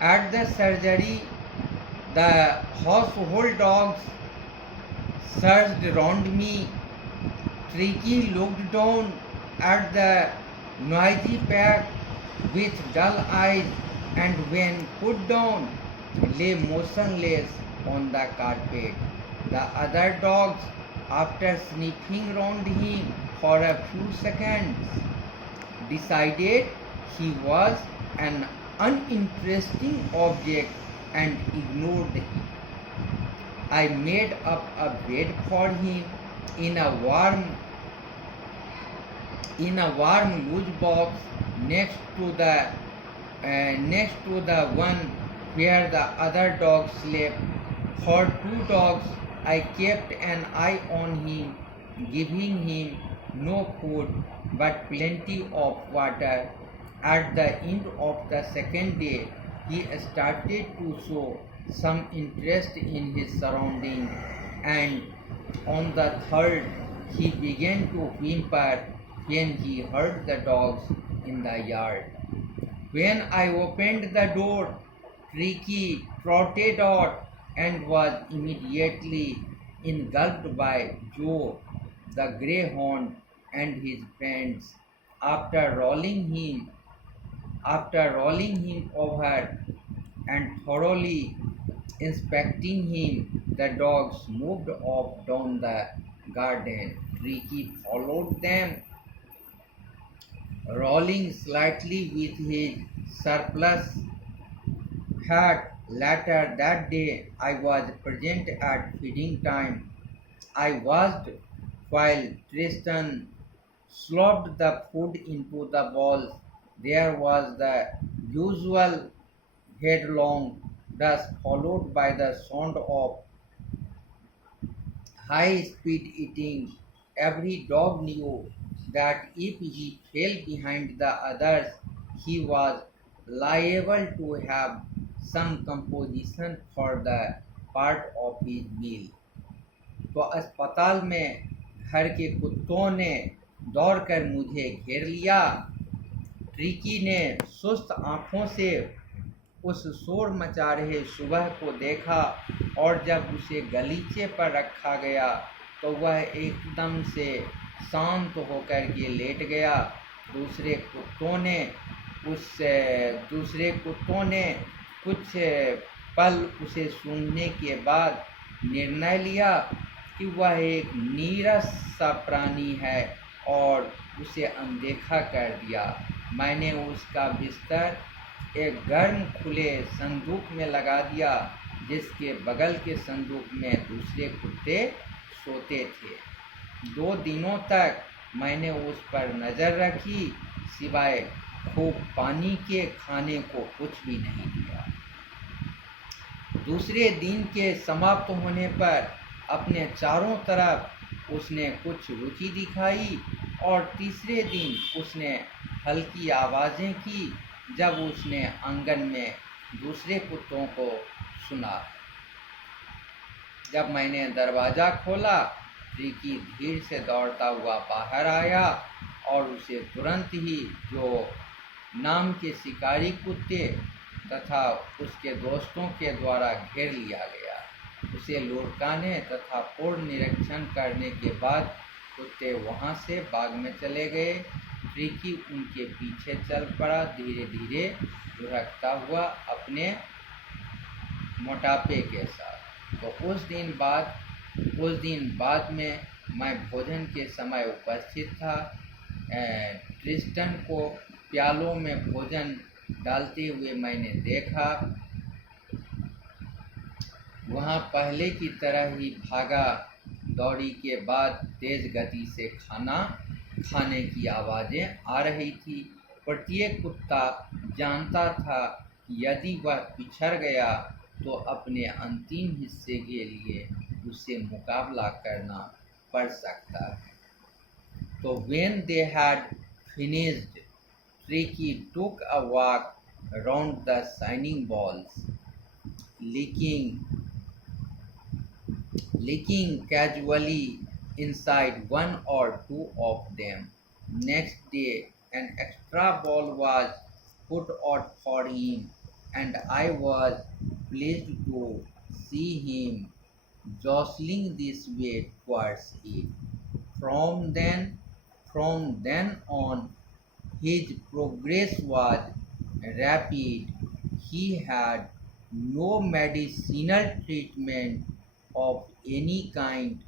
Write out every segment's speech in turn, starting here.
At the surgery, the household dogs surged round me. Tricky looked down at the noisy pack with dull eyes and when put down, lay motionless on the carpet. The other dogs, after sniffing round him for a few seconds, decided he was an uninteresting object and ignored him. I made up a bed for him in a warm loose box next to the one where the other dogs slept. For two dogs, I kept an eye on him, giving him no food but plenty of water. At the end of the second day, he started to show some interest in his surroundings, and on the third, he began to whimper when he heard the dogs in the yard. When I opened the door, Tricky trotted out and was immediately engulfed by Joe, the greyhound, and his friends. After rolling him over and thoroughly inspecting him, the dogs moved off down the garden. Tricky followed them, rolling slightly with his surplus fat. Later that day, I was present at feeding time. I watched while Tristan slopped the food into the bowls. There was the usual headlong rush followed by the sound of high-speed eating. Every dog knew that if he fell behind the others, he was liable to have some composition for the part of his meal. तो अस्पताल में घर के कुत्तों ने दौड़कर मुझे घेर लिया। ट्रिकी ने सुस्त आंखों से उस शोर मचा रहे सुबह को देखा और जब उसे गलीचे पर रखा गया तो वह एकदम से शांत होकर के लेट गया। दूसरे कुत्तों ने कुछ पल उसे सूंघने के बाद निर्णय लिया कि वह एक नीरस सा प्राणी है और उसे अनदेखा कर दिया। मैंने उसका बिस्तर एक गर्म खुले संदूक में लगा दिया जिसके बगल के संदूक में दूसरे कुत्ते सोते थे। 2 दिनों तक मैंने उस पर नज़र रखी, सिवाय खूब पानी के खाने को कुछ भी नहीं दिया। दूसरे दिन के समाप्त होने पर अपने चारों तरफ उसने कुछ रुचि दिखाई और तीसरे दिन उसने हल्की आवाज़ें की जब उसने आंगन में दूसरे कुत्तों को सुना। जब मैंने दरवाज़ा खोला, रिकी धीरे से दौड़ता हुआ बाहर आया और उसे तुरंत ही जो नाम के शिकारी कुत्ते तथा उसके दोस्तों के द्वारा घेर लिया गया। उसे लुढ़काने तथा पूर्ण निरीक्षण करने के बाद कुत्ते वहां से बाग में चले गए। रिकी उनके पीछे चल पड़ा, धीरे धीरे लुढ़कता हुआ अपने मोटापे के साथ। तो उस दिन बाद में मैं भोजन के समय उपस्थित था। ट्रिस्टन को प्यालों में भोजन डालते हुए मैंने देखा। वहाँ पहले की तरह ही भागा दौड़ी के बाद तेज गति से खाना खाने की आवाज़ें आ रही थी। प्रत्येक कुत्ता जानता था कि यदि वह पिछड़ गया तो अपने अंतिम हिस्से के लिए उसे मुकाबला करना पड़ सकता है। तो when they had finished, Tricky took a walk round the shining balls, licking casually inside one or two of them. Next day, an extra ball was put out for him. and I was pleased to see him jostling this way towards it. From then, from then on, his progress was rapid. He had no medicinal treatment of any kind,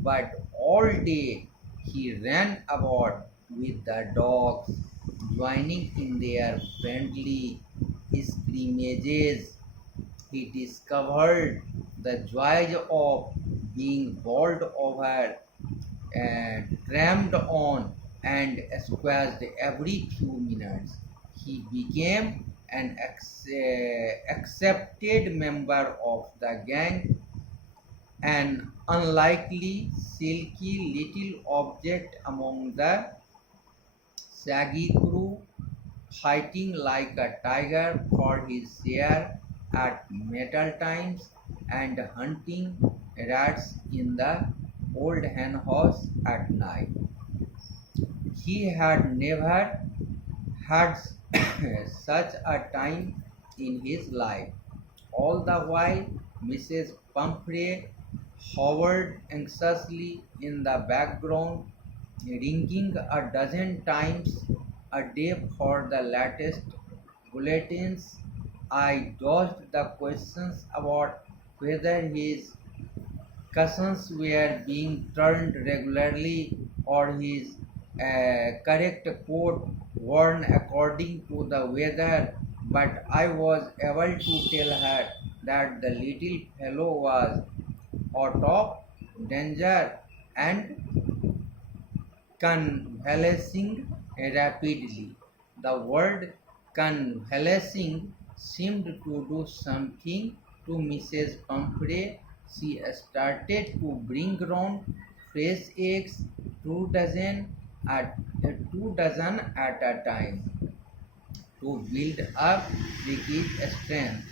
but all day he ran about with the dogs, joining in their friendly scrimmages. He discovered the joys of being bowled over and trampled on and squashed every few minutes. He became an accepted member of the gang, an unlikely, silky little object among the shaggy crew, fighting like a tiger for his share at metal times and hunting rats in the old hen house at night. He had never had such a time in his life. All the while, Mrs. Pumphrey hovered anxiously in the background, ringing a dozen times a day for the latest bulletins. I dodged the questions about whether his cousins were being turned regularly or his correct coat worn according to the weather, but I was able to tell her that the little fellow was out of danger and convalescing rapidly. The word convalescing seemed to do something to Mrs. Pumphrey. She started to bring round fresh eggs, 2 dozen at 2 dozen at a time, to build up Ricky's strength.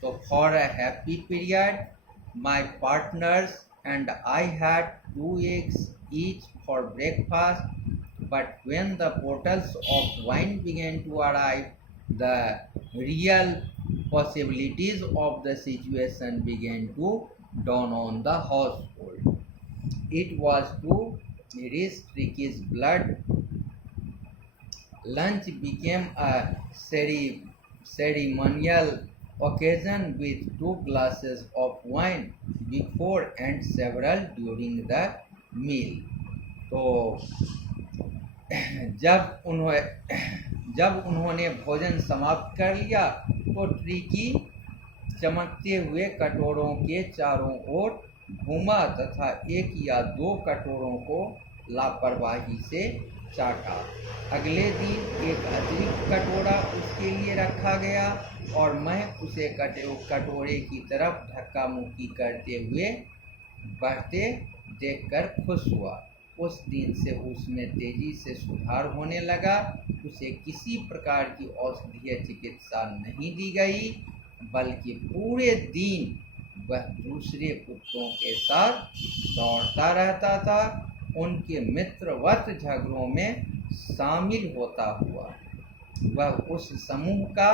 So for a happy period, my partners and I had 2 eggs each for breakfast. But when the bottles of wine began to arrive, the real possibilities of the situation began to dawn on the household. It was to risk Ricky's blood. Lunch became a ceremonial occasion with 2 glasses of wine before and several during the meal. तो जब उन्होंने भोजन समाप्त कर लिया तो tricky चमकते हुए कटोरों के चारों ओर घूमा तथा 1 या 2 कटोरों को लापरवाही से चाटा। अगले दिन एक अतिरिक्त कटोरा उसके लिए रखा गया और मैं उसे कटोरे की तरफ धक्का मुक्की करते हुए बढ़ते देखकर खुश हुआ। उस दिन से उसमें तेजी से सुधार होने लगा। उसे किसी प्रकार की औषधीय चिकित्सा नहीं दी गई, बल्कि पूरे दिन वह दूसरे कुत्तों के साथ दौड़ता रहता था, उनके मित्रवत झगड़ों में शामिल होता हुआ। वह उस समूह का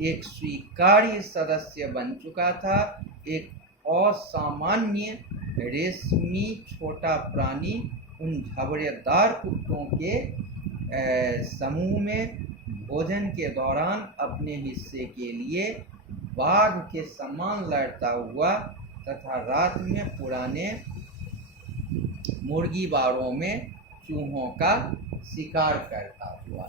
एक स्वीकार्य सदस्य बन चुका था। एक असामान्य रेशमी छोटा प्राणी उन झबरेदार कुत्तों के समूह में भोजन के दौरान अपने हिस्से के लिए बाघ के समान लड़ता हुआ तथा रात में पुराने मुर्गी बाड़ों में चूहों का शिकार करता हुआ।